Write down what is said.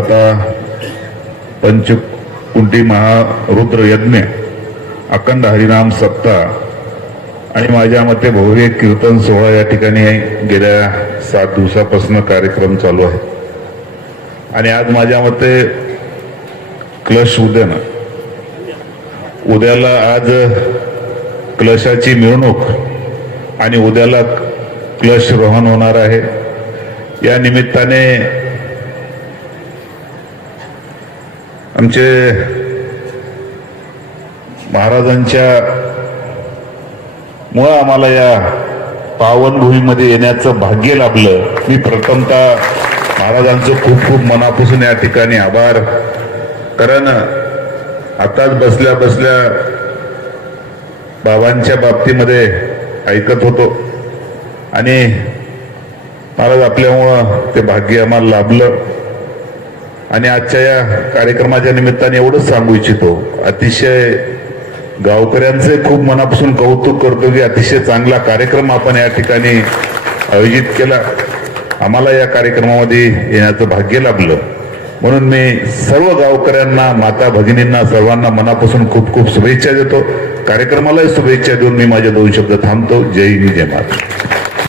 आता पंचकुंटी महारुद्र यज्ञ, अखंड हरिनाम सप्ताह आणि माझ्या मते भव्य कीर्तन सोहळा या ठिकाणी गेल्या 7 दिवसापासून कार्यक्रम चालू आहे. आणि आज माझ्या मते क्लश उद्याला आज क्लशाची मिरवणूक आणि उद्याला क्लश रोहन होणार आहे. या निमित्ताने आमचे महाराजांच्या मुळे आम्हाला या पावनभूमीमध्ये येण्याचं भाग्य लाभलं. मी प्रथमतः महाराजांचं खूप खूप मनापासून या ठिकाणी आभार. कारण आताच बसल्या बसल्या बाबांच्या बाबतीमध्ये ऐकत होतो आणि महाराज आपल्यामुळं ते भाग्य आम्हाला लाभलं. आणि आजच्या या कार्यक्रमाच्या निमित्ताने एवढंच सांगू इच्छितो, अतिशय गावकऱ्यांचे खूप मनापासून कौतुक करतो की अतिशय चांगला कार्यक्रम आपण या ठिकाणी आयोजित केला. आम्हाला या कार्यक्रमामध्ये येण्याचं भाग्य लाभलं. म्हणून मी सर्व गावकऱ्यांना, माता भगिनींना, सर्वांना मनापासून खूप खूप शुभेच्छा देतो. कार्यक्रमालाही शुभेच्छा देऊन मी माझे 2 शब्द थांबतो. जय हिंद, जय महाराष्ट्र.